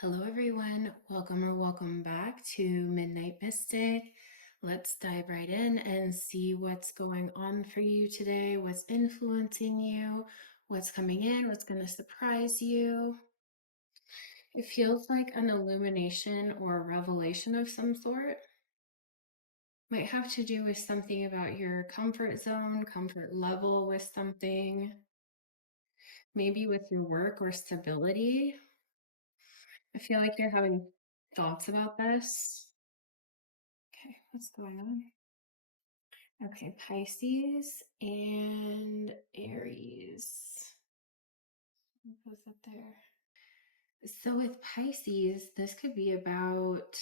Hello, everyone. Welcome or welcome back to Midnight Mystic. Let's dive right in and see what's going on for you today, what's influencing you, what's coming in, what's going to surprise you. It feels like an illumination or a revelation of some sort. Might have to do with something about your comfort zone, comfort level with something, maybe with your work or stability. I feel like you're having thoughts about this. Okay, what's going on? Okay, Pisces and Aries. What goes up there? So with Pisces, this could be about.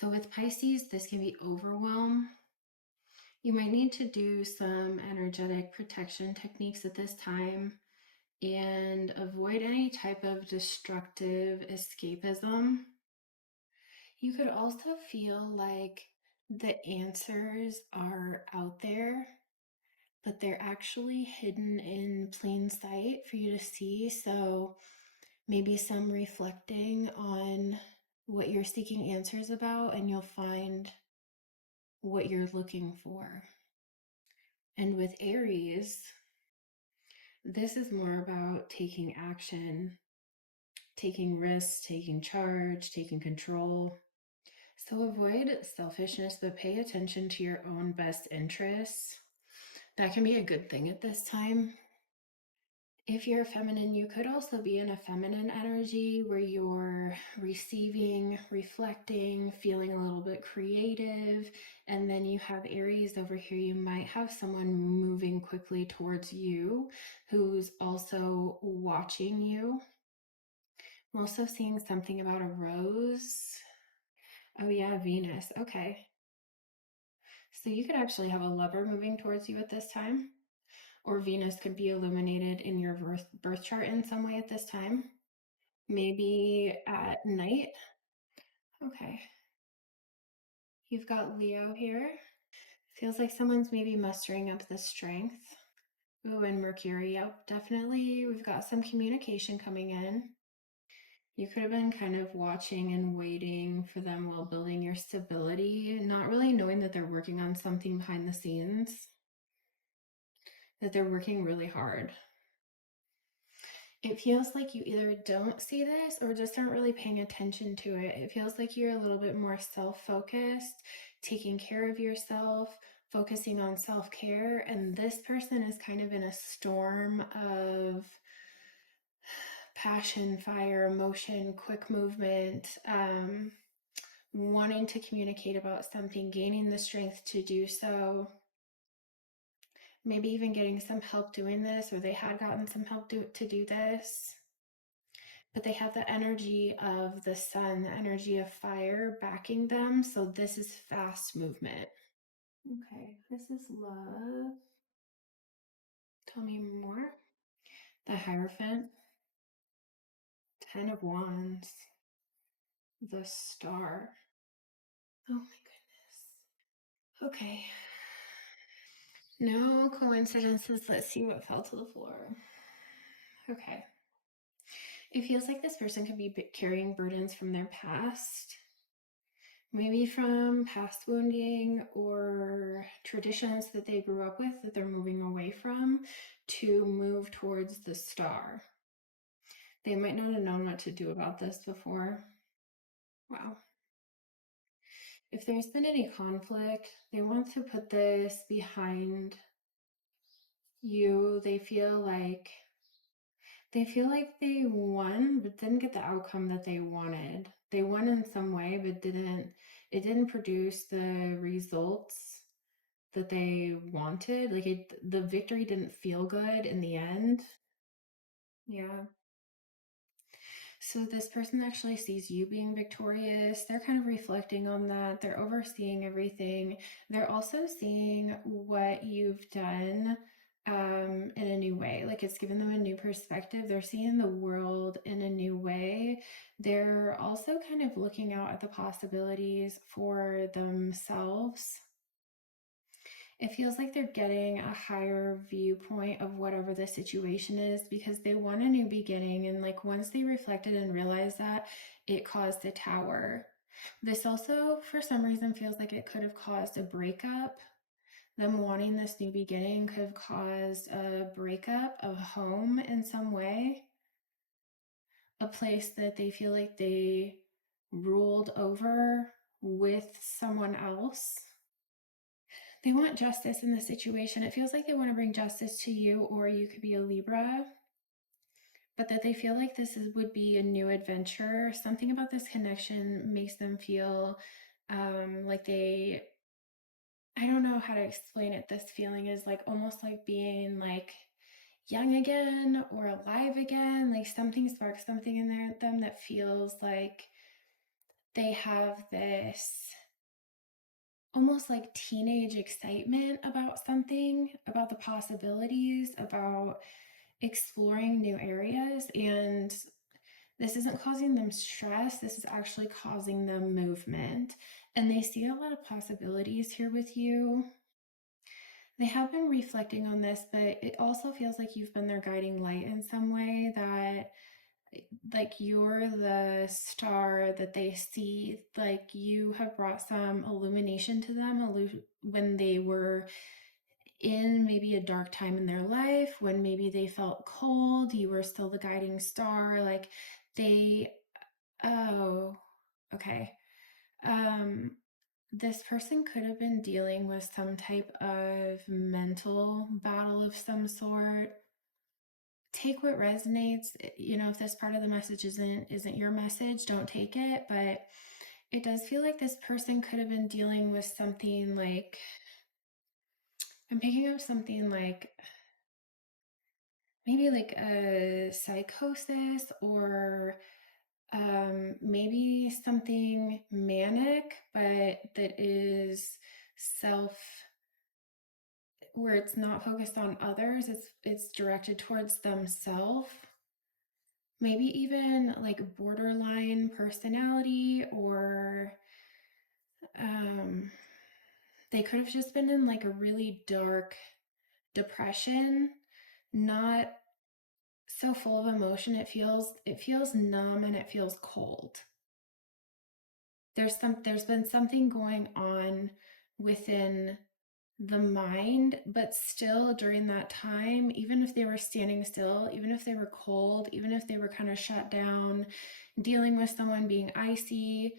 So with Pisces, this can be overwhelm. You might need to do some energetic protection techniques at this time and avoid any type of destructive escapism. You could also feel like the answers are out there, but they're actually hidden in plain sight for you to see. So maybe some reflecting on what you're seeking answers about, and you'll find what you're looking for. And with Aries, this is more about taking action, taking risks, taking charge, taking control. So avoid selfishness, but pay attention to your own best interests. That can be a good thing at this time. If you're feminine, you could also be in a feminine energy where you're receiving, reflecting, feeling a little bit creative. And then you have Aries over here. You might have someone moving quickly towards you who's also watching you. I'm also seeing something about a rose. Oh, yeah, Venus. Okay. So you could actually have a lover moving towards you at this time, or Venus could be illuminated in your birth chart in some way at this time. Maybe at night. Okay. You've got Leo here. Feels like someone's maybe mustering up the strength. Ooh, and Mercury. Yep, definitely. We've got some communication coming in. You could have been kind of watching and waiting for them while building your stability, not really knowing that they're working on something behind the scenes, that they're working really hard. It feels like you either don't see this or just aren't really paying attention to it. It feels like you're a little bit more self-focused, taking care of yourself, focusing on self-care, and this person is kind of in a storm of passion, fire, emotion, quick movement, wanting to communicate about something, gaining the strength to do so, maybe even getting some help doing this, or they had gotten some help to do this. But they have the energy of the sun, the energy of fire backing them. So this is fast movement. Okay, this is love. Tell me more. The Hierophant, 10 of Wands, the Star. Oh my goodness. Okay. No coincidences. Let's see what fell to the floor. Okay. It feels like this person could be carrying burdens from their past, maybe from past wounding or traditions that they grew up with that they're moving away from to move towards the star. They might not have known what to do about this before. Wow. If there's been any conflict, they want to put this behind you. They feel like they won but didn't get the outcome that they wanted. They won in some way but it didn't produce the results that they wanted. Like the victory didn't feel good in the end. Yeah. So this person actually sees you being victorious. They're kind of reflecting on that. They're overseeing everything. They're also seeing what you've done in a new way. Like it's given them a new perspective. They're seeing the world in a new way. They're also kind of looking out at the possibilities for themselves. It feels like they're getting a higher viewpoint of whatever the situation is because they want a new beginning. And like once they reflected and realized that, it caused the tower. This also, for some reason, feels like it could have caused a breakup. Them wanting this new beginning could have caused a breakup of home in some way, a place that they feel like they ruled over with someone else. They want justice in the situation. It feels like they want to bring justice to you, or you could be a Libra, but that they feel like would be a new adventure. Something about this connection makes them feel like I don't know how to explain it. This feeling is like almost like being like young again or alive again. Like something sparks something in them that feels like they have this almost like teenage excitement about something, about the possibilities, about exploring new areas. And this isn't causing them stress, this is actually causing them movement. And they see a lot of possibilities here with you. They have been reflecting on this, but it also feels like you've been their guiding light in some way, that like you're the star that they see. Like you have brought some illumination to them when they were in maybe a dark time in their life, when maybe they felt cold, you were still the guiding star. Like they, oh, okay. This person could have been dealing with some type of mental battle of some sort. Take what resonates. If this part of the message isn't your message, don't take it. But it does feel like this person could have been dealing with something like, I'm picking up something like maybe like a psychosis, or maybe something manic, but that is self, where it's not focused on others, it's directed towards themselves. Maybe even like borderline personality, or they could have just been in like a really dark depression, not so full of emotion. It feels numb and it feels cold. There's been something going on within the mind, but still during that time, even if they were standing still, even if they were cold, even if they were kind of shut down, dealing with someone being icy,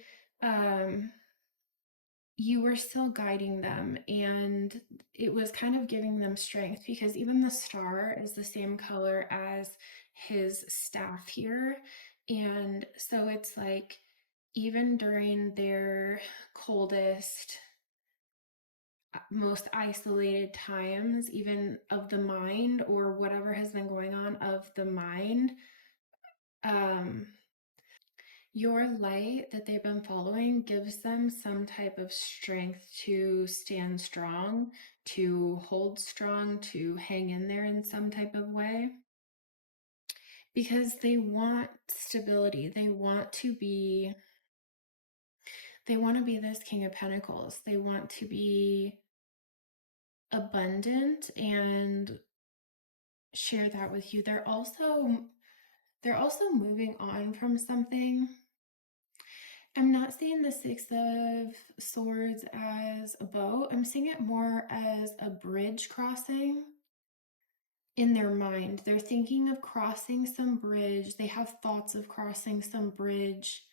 you were still guiding them, and it was kind of giving them strength, because even the star is the same color as his staff here. And so it's like, even during their coldest, most isolated times, even of the mind, or whatever has been going on of the mind, um, your light that they've been following gives them some type of strength to stand strong, to hold strong, to hang in there in some type of way, because they want stability. They want to be this King of Pentacles. They want to be abundant and share that with you. They're also moving on from something. I'm not seeing the Six of Swords as a boat. I'm seeing it more as a bridge crossing in their mind. They're thinking of crossing some bridge. They have thoughts of crossing some bridge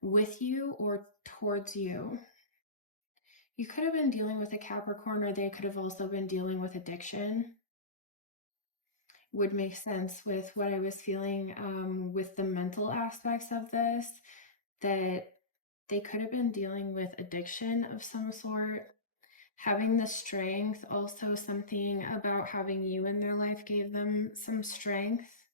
with you or towards you. You could have been dealing with a Capricorn, or they could have also been dealing with addiction. Would make sense with what I was feeling with the mental aspects of this, that they could have been dealing with addiction of some sort. Having the strength, also something about having you in their life gave them some strength.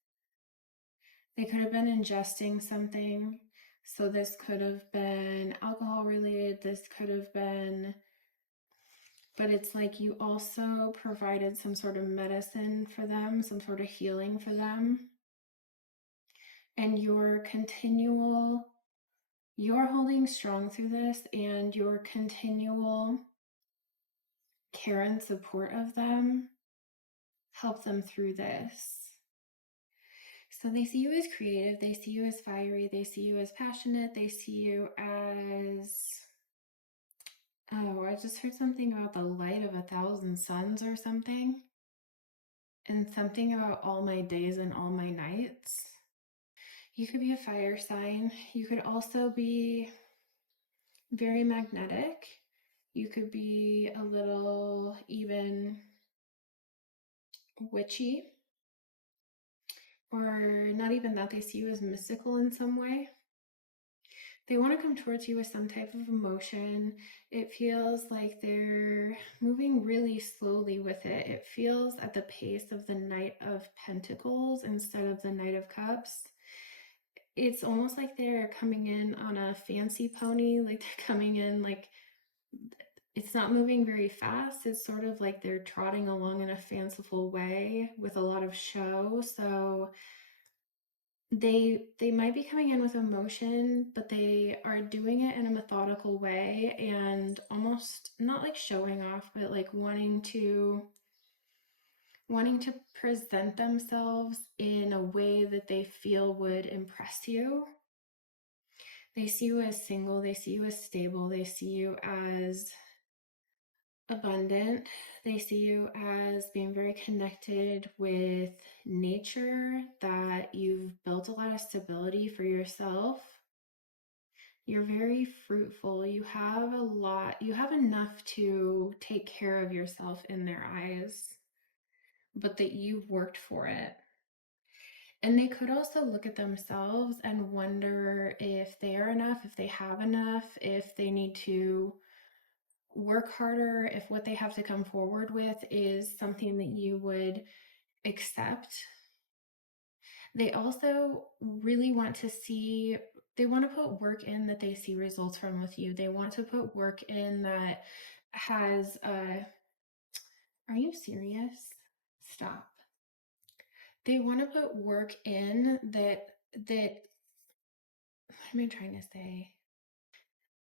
They could have been ingesting something. So this could have been alcohol related, this could have been, but it's like you also provided some sort of medicine for them, some sort of healing for them. And you're holding strong through this, and your continual care and support of them help them through this. So they see you as creative, they see you as fiery, they see you as passionate, they see you as, oh, I just heard something about the light of 1,000 suns or something, and something about all my days and all my nights. You could be a fire sign. You could also be very magnetic. You could be a little even witchy, or not even that. They see you as mystical in some way. They want to come towards you with some type of emotion. It feels like they're moving really slowly with it. It feels at the pace of the Knight of Pentacles instead of the Knight of Cups. It's almost like they're coming in on a fancy pony, like they're coming in like it's not moving very fast. It's sort of like they're trotting along in a fanciful way with a lot of show. So they might be coming in with emotion, but they are doing it in a methodical way and almost not like showing off, but like wanting to present themselves in a way that they feel would impress you. They see you as single, they see you as stable, they see you as abundant. They see you as being very connected with nature, that you've built a lot of stability for yourself. You're very fruitful. You have a lot, you have enough to take care of yourself in their eyes, but that you've worked for it. And they could also look at themselves and wonder if they are enough, if they have enough, if they need to work harder, if what they have to come forward with is something that you would accept. They also really want to see, they want to put work in that they see results from with you. They want to put work in that has are you serious? Stop. They want to put work in that what am I trying to say?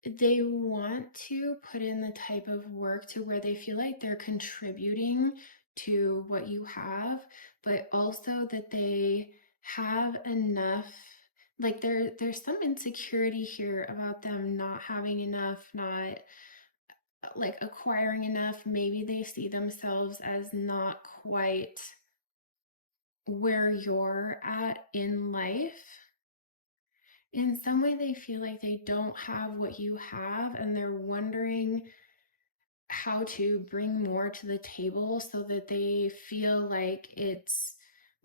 They want to put in the type of work to where they feel like they're contributing to what you have, but also that they have enough. Like there's some insecurity here about them not having enough, not like acquiring enough. Maybe they see themselves as not quite where you're at in life. In some way, they feel like they don't have what you have, and they're wondering how to bring more to the table so that they feel like it's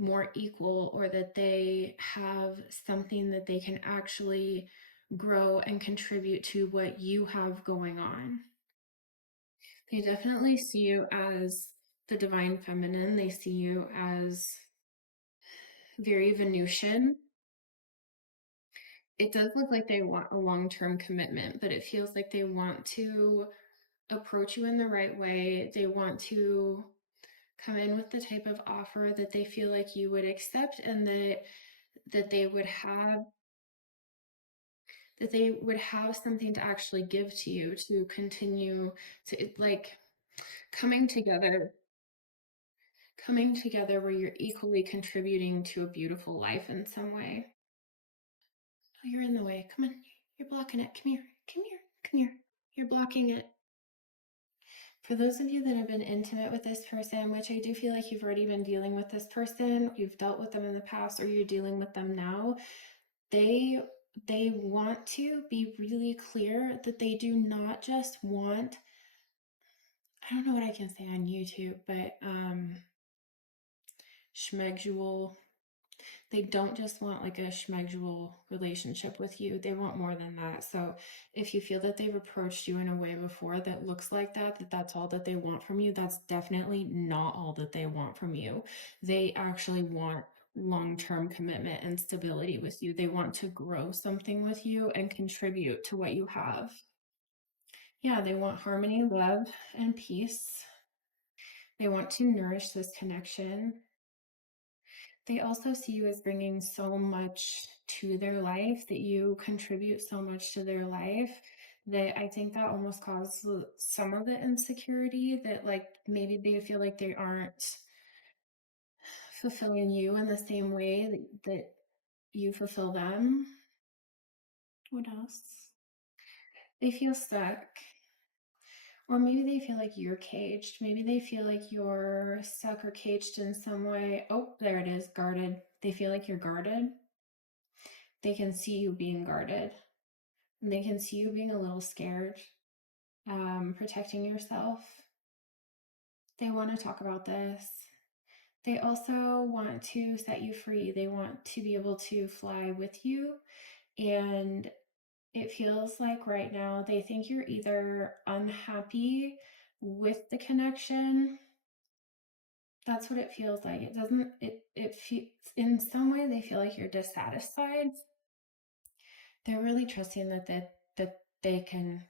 more equal, or that they have something that they can actually grow and contribute to what you have going on. They definitely see you as the divine feminine. They see you as very Venusian. It does look like they want a long-term commitment, but it feels like they want to approach you in the right way. They want to come in with the type of offer that they feel like you would accept, and that they would have something to actually give to you, to continue to like coming together where you're equally contributing to a beautiful life in some way. Oh, you're in the way. Come on. You're blocking it. Come here. Come here. Come here. You're blocking it. For those of you that have been intimate with this person, which I do feel like you've already been dealing with this person, you've dealt with them in the past, or you're dealing with them now, they want to be really clear that they do not just want, I don't know what I can say on YouTube, but schmegdual. They don't just want like a schmegdual relationship with you. They want more than that. So if you feel that they've approached you in a way before that looks like that that's all that they want from you, that's definitely not all that they want from you. They actually want long-term commitment and stability with you. They want to grow something with you and contribute to what you have. Yeah, they want harmony, love, and peace. They want to nourish this connection. They also see you as bringing so much to their life, that you contribute so much to their life, I think that almost causes some of the insecurity, that like maybe they feel like they aren't fulfilling you in the same way that you fulfill them. What else? They feel stuck. Or maybe they feel like you're caged. Maybe they feel like you're stuck or caged in some way. Oh, there it is, guarded. They feel like you're guarded. They can see you being guarded. And they can see you being a little scared, protecting yourself. They want to talk about this. They also want to set you free. They want to be able to fly with you. And it feels like right now they think you're either unhappy with the connection. That's what it feels like. It doesn't, it feels, in some way they feel like you're dissatisfied. They're really trusting that they can,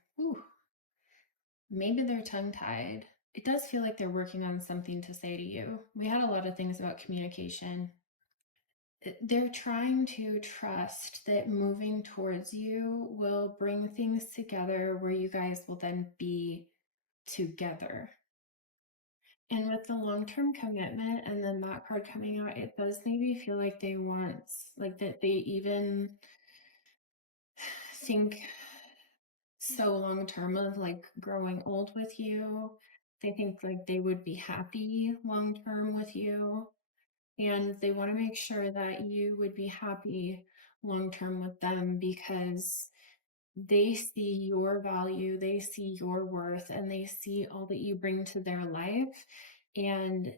maybe they're tongue tied. It does feel like they're working on something to say to you. We had a lot of things about communication. They're trying to trust that moving towards you will bring things together where you guys will then be together. And with the long-term commitment and then that card coming out, it does maybe feel like they want, like that they even think so long-term of like growing old with you. They think like they would be happy long-term with you. And they want to make sure that you would be happy long-term with them because they see your value, they see your worth, and they see all that you bring to their life. And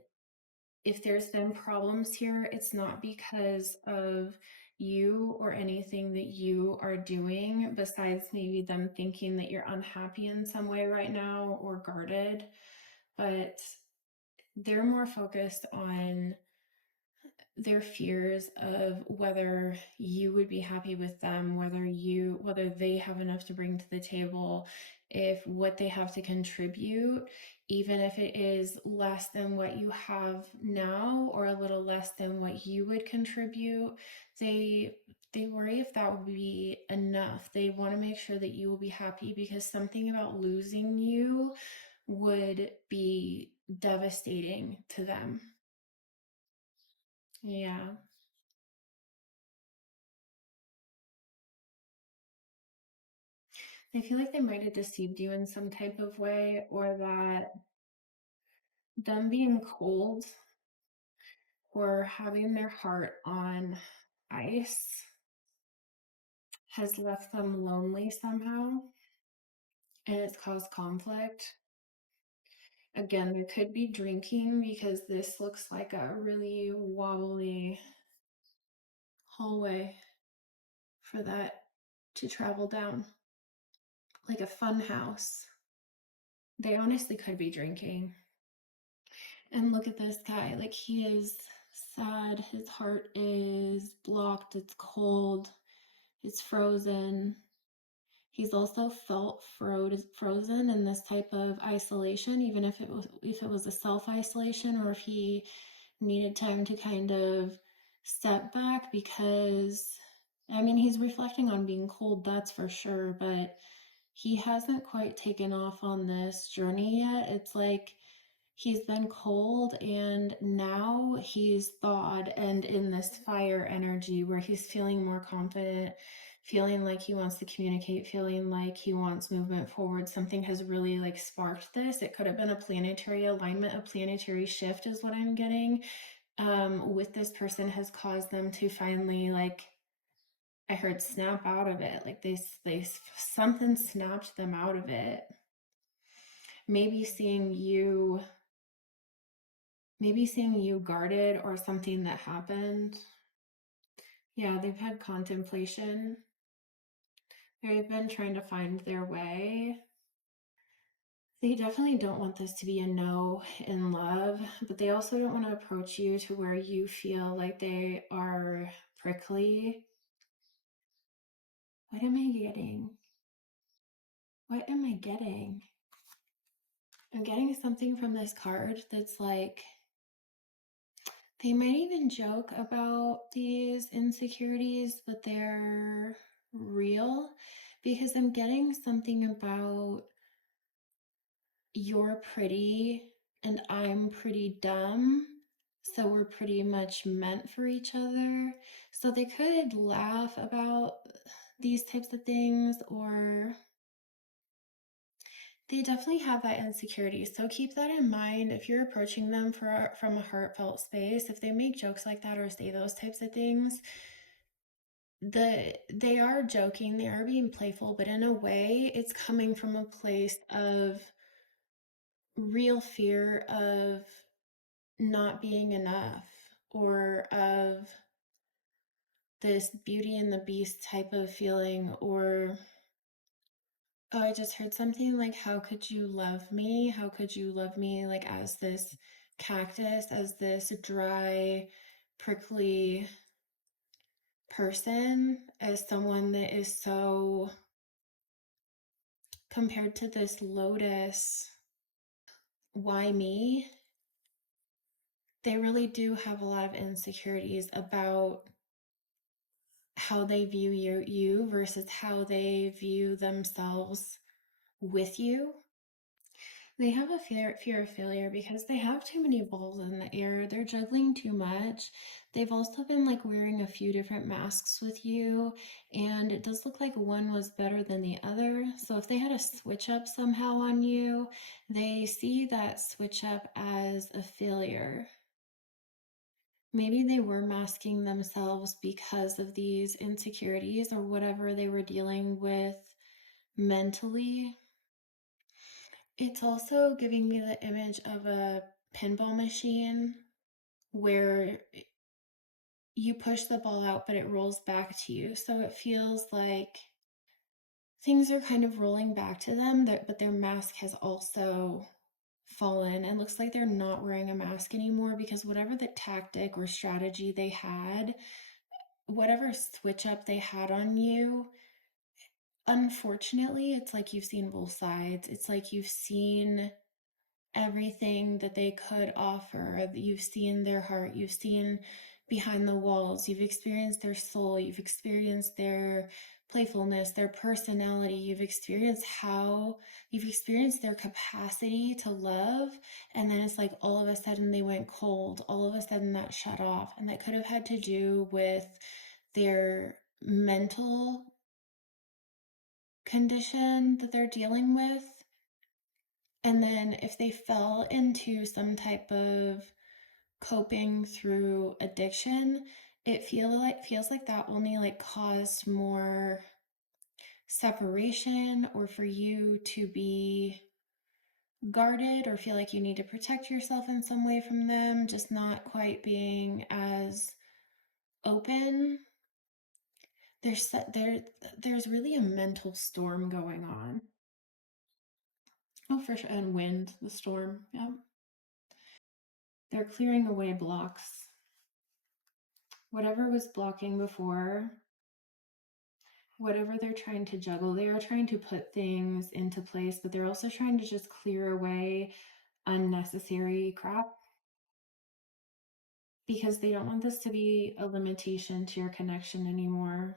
if there's been problems here, it's not because of you or anything that you are doing, besides maybe them thinking that you're unhappy in some way right now or guarded, but they're more focused on their fears of whether you would be happy with them, whether they have enough to bring to the table, if what they have to contribute, even if it is less than what you have now or a little less than what you would contribute, they worry if that would be enough. They want to make sure that you will be happy because something about losing you would be devastating to them. Yeah. I feel like they might have deceived you in some type of way, or that them being cold or having their heart on ice has left them lonely somehow, and it's caused conflict. Again, there could be drinking because this looks like a really wobbly hallway for that to travel down, like a fun house. They honestly could be drinking. And look at this guy, like he is sad, his heart is blocked, it's cold, it's frozen. He's also felt frozen in this type of isolation, even if it was a self-isolation or if he needed time to kind of step back, because I mean he's reflecting on being cold, that's for sure, but he hasn't quite taken off on this journey yet. It's like he's been cold and now he's thawed and in this fire energy where he's feeling more confident, feeling like he wants to communicate, feeling like he wants movement forward. Something has really like sparked this. It could have been a planetary alignment, a planetary shift is what I'm getting. With this person has caused them to finally, like, I heard snap out of it. Like they something snapped them out of it. Maybe seeing you guarded or something that happened. Yeah, they've had contemplation. They've been trying to find their way. They definitely don't want this to be a no in love, but they also don't want to approach you to where you feel like they are prickly. What am I getting? What am I getting? I'm getting something from this card that's like, they might even joke about these insecurities, but they're real. because I'm getting something about you're pretty and I'm pretty dumb, so we're pretty much meant for each other. So they could laugh about these types of things, or they definitely have that insecurity. So keep that in mind if you're approaching them from a heartfelt space. If they make jokes like that or say those types of things, they are joking, they are being playful, but in a way it's coming from a place of real fear of not being enough, or of this beauty and the beast type of feeling, or oh, I just heard something like, how could you love me? How could you love me like as this cactus, as this dry, prickly person, as someone that is so compared to this lotus, why me? They really do have a lot of insecurities about how they view you versus how they view themselves with you. They have a fear of failure because they have too many balls in the air. They're juggling too much. They've also been like wearing a few different masks with you, and it does look like one was better than the other. So if they had a switch up somehow on you, they see that switch up as a failure. Maybe they were masking themselves because of these insecurities or whatever they were dealing with mentally. It's also giving me the image of a pinball machine where you push the ball out, but it rolls back to you. So it feels like things are kind of rolling back to them, but their mask has also fallen, and looks like they're not wearing a mask anymore because whatever the tactic or strategy they had, whatever switch up they had on you, unfortunately, it's like you've seen both sides. It's like you've seen everything that they could offer. You've seen their heart, you've seen behind the walls, you've experienced their soul, you've experienced their playfulness, their personality, you've experienced their capacity to love, and then it's like all of a sudden they went cold, all of a sudden that shut off, and that could have had to do with their mental condition that they're dealing with. And then if they fell into some type of coping through addiction, it feels like that only like caused more separation, or for you to be guarded or feel like you need to protect yourself in some way from them, just not quite being as open. There's really a mental storm going on. Oh, for sure. And wind, the storm. Yeah. They're clearing away blocks. Whatever was blocking before, whatever they're trying to juggle, they are trying to put things into place, but they're also trying to just clear away unnecessary crap because they don't want this to be a limitation to your connection anymore.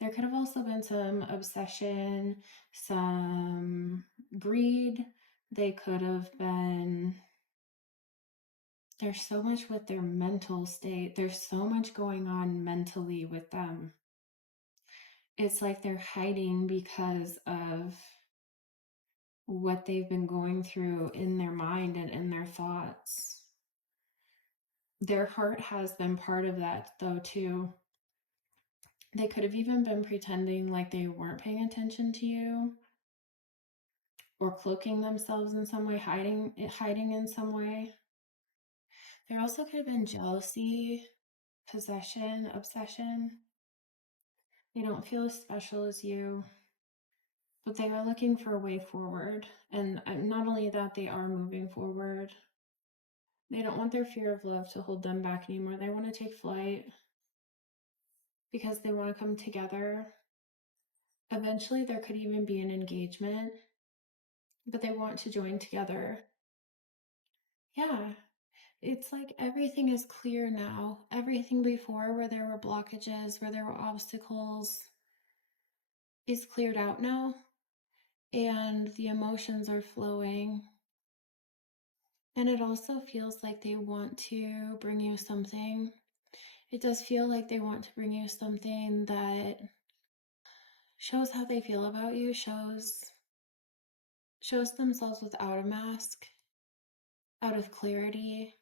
There could have also been some obsession, some greed. They could have been, there's so much with their mental state. There's so much going on mentally with them. It's like they're hiding because of what they've been going through in their mind and in their thoughts. Their heart has been part of that, though, too. They could have even been pretending like they weren't paying attention to you, or cloaking themselves in some way, hiding in some way. There also could have been jealousy, possession, obsession. They don't feel as special as you, but they are looking for a way forward. And not only that, they are moving forward. They don't want their fear of love to hold them back anymore. They want to take flight because they want to come together. Eventually, there could even be an engagement, but they want to join together. Yeah, it's like everything is clear now. Everything before, where there were blockages, where there were obstacles, is cleared out now, and the emotions are flowing. And it also feels like they want to bring you something. It does feel like they want to bring you something that shows how they feel about you, shows themselves without a mask, out of clarity.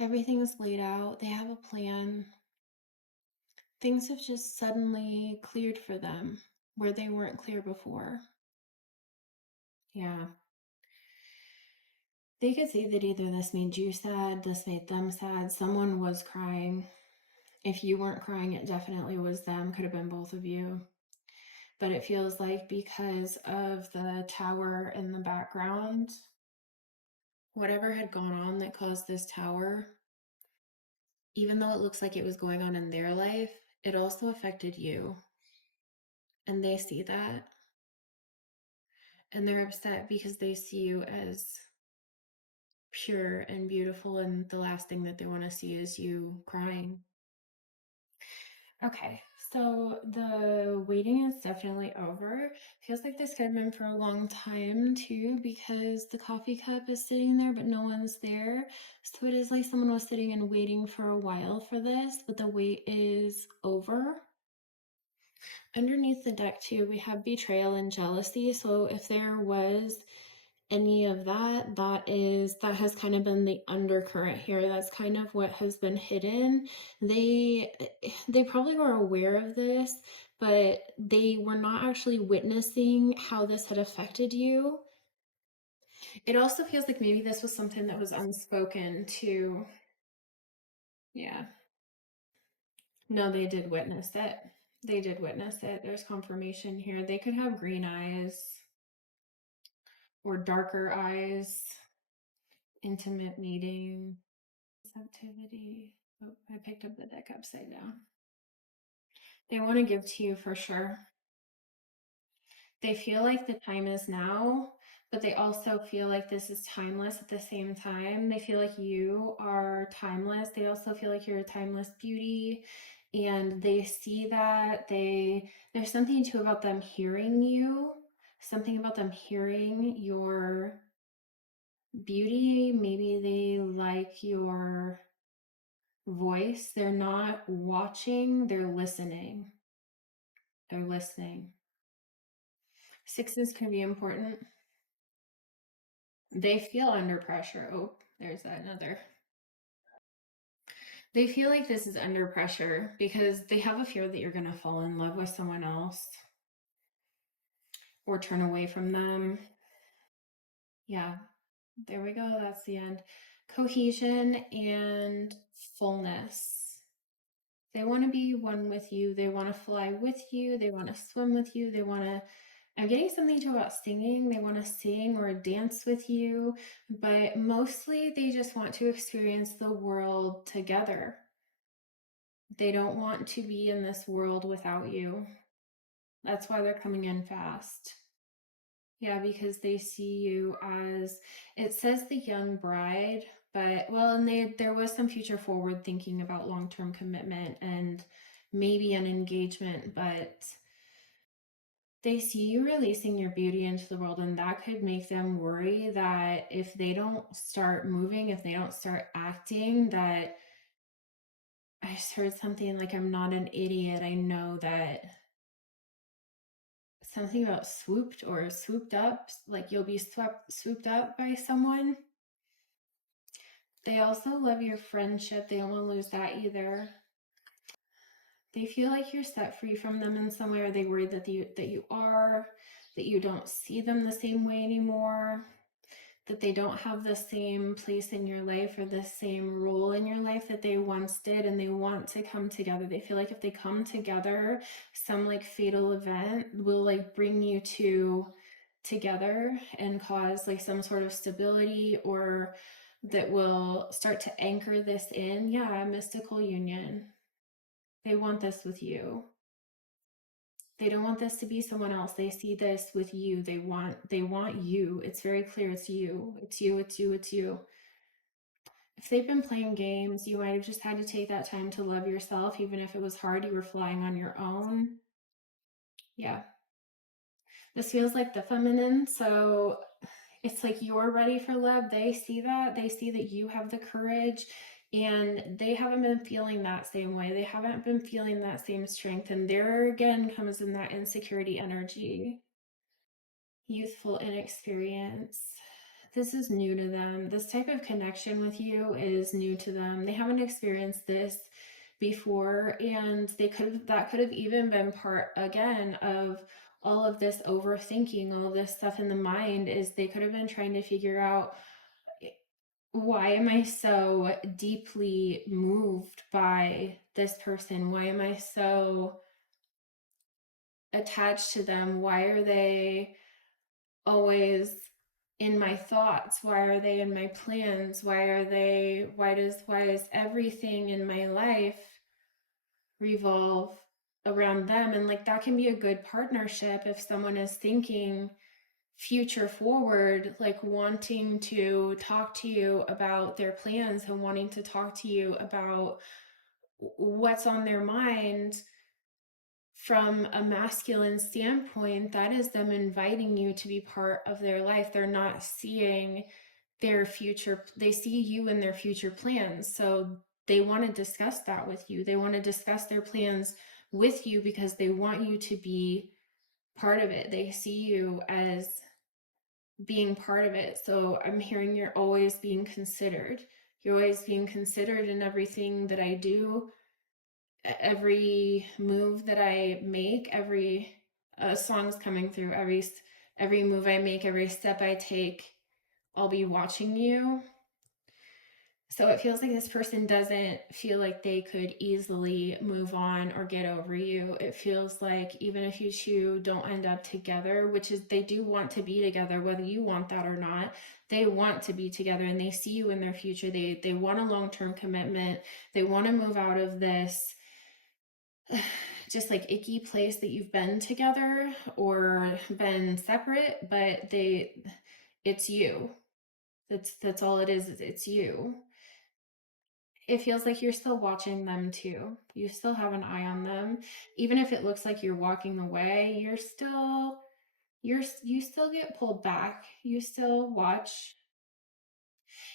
Everything is laid out. They have a plan. Things have just suddenly cleared for them where they weren't clear before. Yeah. They could say that either this made you sad, this made them sad, someone was crying. If you weren't crying, it definitely was them, could have been both of you. But it feels like because of the tower in the background, whatever had gone on that caused this tower, even though it looks like it was going on in their life, it also affected you. And they see that. And they're upset because they see you as pure and beautiful, and the last thing that they want to see is you crying. Okay, so the waiting is definitely over. Feels like this could have been for a long time too, because the coffee cup is sitting there, but no one's there. So it is like someone was sitting and waiting for a while for this, but the wait is over. Underneath the deck too, we have betrayal and jealousy. So if there was any of that, that has kind of been the undercurrent here. That's kind of what has been hidden. They probably were aware of this, but they were not actually witnessing how this had affected you. It also feels like maybe this was something that was unspoken too. Yeah. No, they did witness it. They did witness it. There's confirmation here. They could have green eyes or darker eyes, intimate meeting, receptivity. Oh, I picked up the deck upside down. They want to give to you for sure. They feel like the time is now, but they also feel like this is timeless at the same time. They feel like you are timeless. They also feel like you're a timeless beauty, and they see that. There's something too about them hearing you, something about them hearing your beauty. Maybe they like your voice. They're not watching, they're listening. They're listening. Sixes can be important. They feel under pressure. Oh, there's another. They feel like this is under pressure because they have a fear that you're going to fall in love with someone else or turn away from them. Yeah, there we go. That's the end. Cohesion and fullness. They want to be one with you. They want to fly with you. They want to swim with you. They want to, I'm getting something to about singing. They want to sing or dance with you, but mostly they just want to experience the world together. They don't want to be in this world without you. That's why they're coming in fast. Yeah, because they see you as, it says the young bride, but well, and there was some future forward thinking about long-term commitment and maybe an engagement, but they see you releasing your beauty into the world, and that could make them worry that if they don't start moving, if they don't start acting, that I just heard something like, I'm not an idiot. I know that something about swooped or swooped up, like you'll be swooped up by someone. They also love your friendship. They don't want to lose that either. They feel like you're set free from them in some way. Are they worried that you are, that you don't see them the same way anymore, that they don't have the same place in your life or the same role in your life that they once did, and they want to come together. They feel like if they come together, some like fatal event will like bring you two together and cause like some sort of stability, or that will start to anchor this in. Yeah, a mystical union. They want this with you. They don't want this to be someone else. They see this with you. They want you. It's very clear. It's you. It's you. It's you. It's you. If they've been playing games, you might have just had to take that time to love yourself. Even if it was hard, you were flying on your own. Yeah. This feels like the feminine. So it's like you're ready for love. They see that. They see that you have the courage, and they haven't been feeling that same way. They haven't been feeling that same strength. And there again comes in that insecurity energy, youthful inexperience. This is new to them. This type of connection with you is new to them. They haven't experienced this before, and that could have even been part again of all of this overthinking, all this stuff in the mind. Is they could have been trying to figure out, why am I so deeply moved by this person? Why am I so attached to them? Why are they always in my thoughts? Why are they in my plans? Why does everything in my life revolve around them? And like, that can be a good partnership if someone is thinking future forward, like wanting to talk to you about their plans and wanting to talk to you about what's on their mind. From a masculine standpoint, that is them inviting you to be part of their life. They're not seeing their future, they see you in their future plans. So they want to discuss that with you. They want to discuss their plans with you because they want you to be part of it. They see you as being part of it. So I'm hearing you're always being considered. You're always being considered in everything that I do, every move that I make, every song's coming through, every move I make, every step I take, I'll be watching you. So it feels like this person doesn't feel like they could easily move on or get over you. It feels like even if you two don't end up together, which is, they do want to be together, whether you want that or not, they want to be together and they see you in their future. They want a long-term commitment. They want to move out of this just like icky place that you've been together or been separate, but it's you. That's all it is. It's you. It feels like you're still watching them too. You still have an eye on them. Even if it looks like you're walking away, you still get pulled back. You still watch.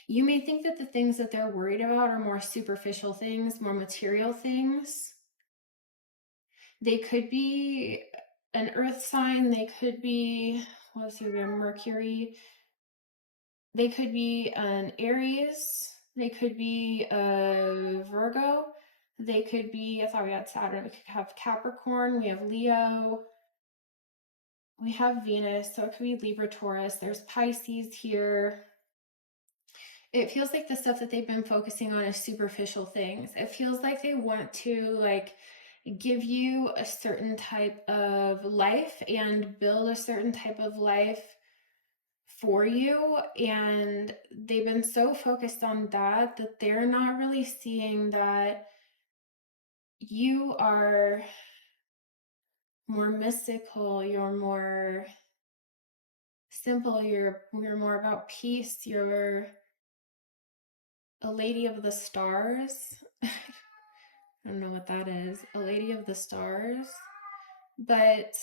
You may think that the things that they're worried about are more superficial things, more material things. They could be an earth sign, they could be, let's see, they're Mercury, they could be an Aries, they could be a Virgo, they could be, I thought we had Saturn, we could have Capricorn, we have Leo, we have Venus, so it could be Libra, Taurus, there's Pisces here. It feels like the stuff that they've been focusing on is superficial things. It feels like they want to like give you a certain type of life and build a certain type of life for you, and they've been so focused on that that they're not really seeing that you are more mystical, you're more simple, you're more about peace, you're a lady of the stars. I don't know what that is, a lady of the stars, but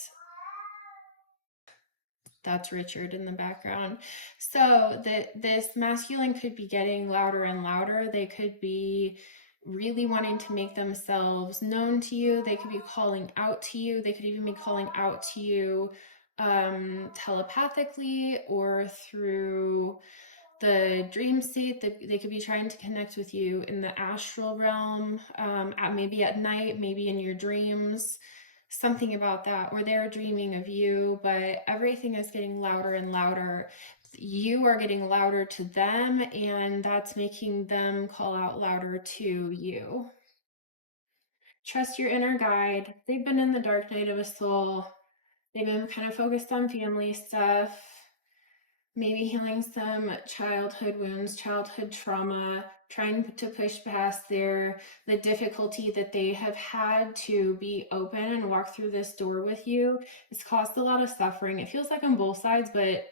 that's Richard in the background. So this masculine could be getting louder and louder. They could be really wanting to make themselves known to you. They could be calling out to you. They could even be calling out to you telepathically or through the dream state. They could be trying to connect with you in the astral realm, maybe at night, maybe in your dreams, something about that, or they're dreaming of you, but everything is getting louder and louder. You are getting louder to them, and that's making them call out louder to you. Trust your inner guide. They've been in the dark night of a soul. They've been kind of focused on family stuff, maybe healing some childhood wounds, childhood trauma, trying to push past the difficulty that they have had to be open and walk through this door with you. It's caused a lot of suffering. It feels like on both sides, but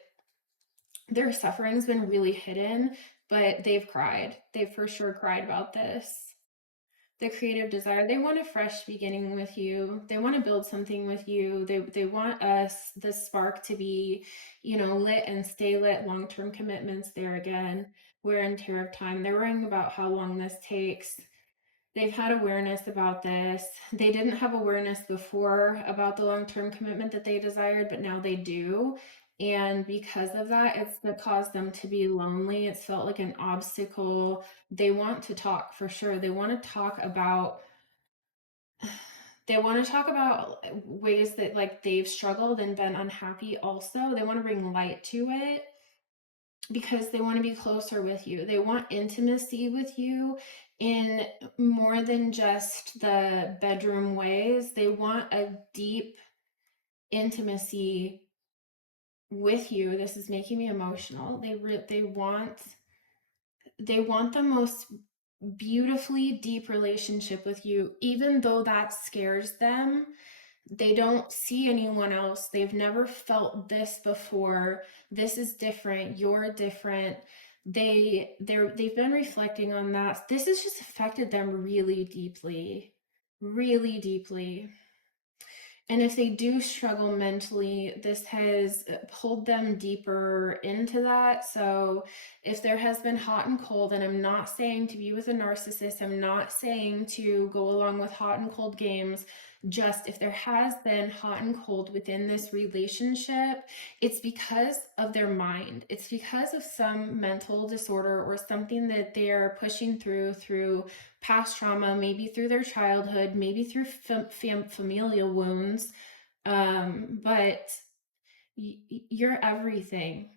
their suffering's been really hidden, but they've cried. They've for sure cried about this. the creative desire. They want a fresh beginning with you. They want to build something with you. They want us, the spark, to be, lit and stay lit. Long-term commitments there again. Wear and tear of time. They're worrying about how long this takes. They've had awareness about this. They didn't have awareness before about the long-term commitment that they desired, but now they do. And because of that, it's caused them to be lonely. It's felt like an obstacle. They want to talk for sure. They want to talk about ways that like they've struggled and been unhappy also. They want to bring light to it because they want to be closer with you. They want intimacy with you in more than just the bedroom ways. They want a deep intimacy with you. This is making me emotional. They want the most beautifully deep relationship with you, even though that scares them. They don't see anyone else. They've never felt this before. This is different. You're different. They've been reflecting on that. This has just affected them really deeply, really deeply. And if they do struggle mentally, this has pulled them deeper into that. So if there has been hot and cold, and I'm not saying to be with a narcissist, I'm not saying to go along with hot and cold games, just if there has been hot and cold within this relationship, it's because of their mind. It's because of some mental disorder or something that they're pushing through past trauma, maybe through their childhood, maybe through familial wounds. But you're everything.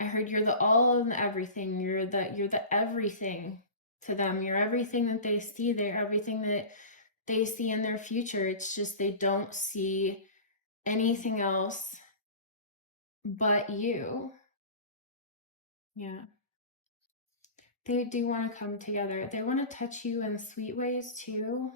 I heard you're the all and everything. You're the everything to them. You're everything that they see. They're everything that they see in their future. It's just they don't see anything else but you. Yeah. They do want to come together. They want to touch you in sweet ways too.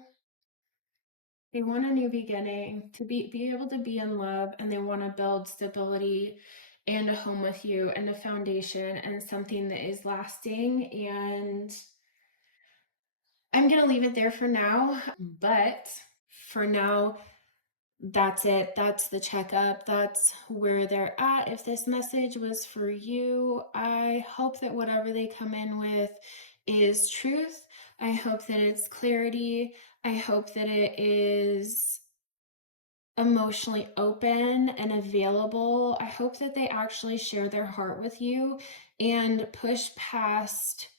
They want a new beginning, to be able to be in love, and they want to build stability and a home with you and a foundation and something that is lasting. And I'm going to leave it there for now, but for now, that's it. That's the checkup. That's where they're at. If this message was for you, I hope that whatever they come in with is truth. I hope that it's clarity. I hope that it is emotionally open and available. I hope that they actually share their heart with you and push past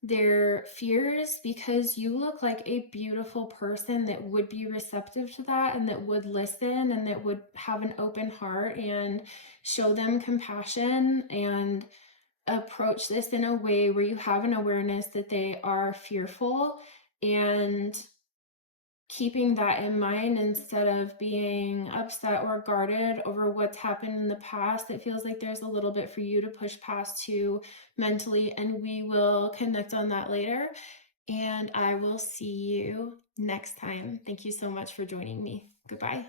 their fears, because you look like a beautiful person that would be receptive to that and that would listen and that would have an open heart and show them compassion and approach this in a way where you have an awareness that they are fearful, and keeping that in mind instead of being upset or guarded over what's happened in the past. It feels like there's a little bit for you to push past to mentally, and we will connect on that later. And I will see you next time. Thank you so much for joining me. Goodbye.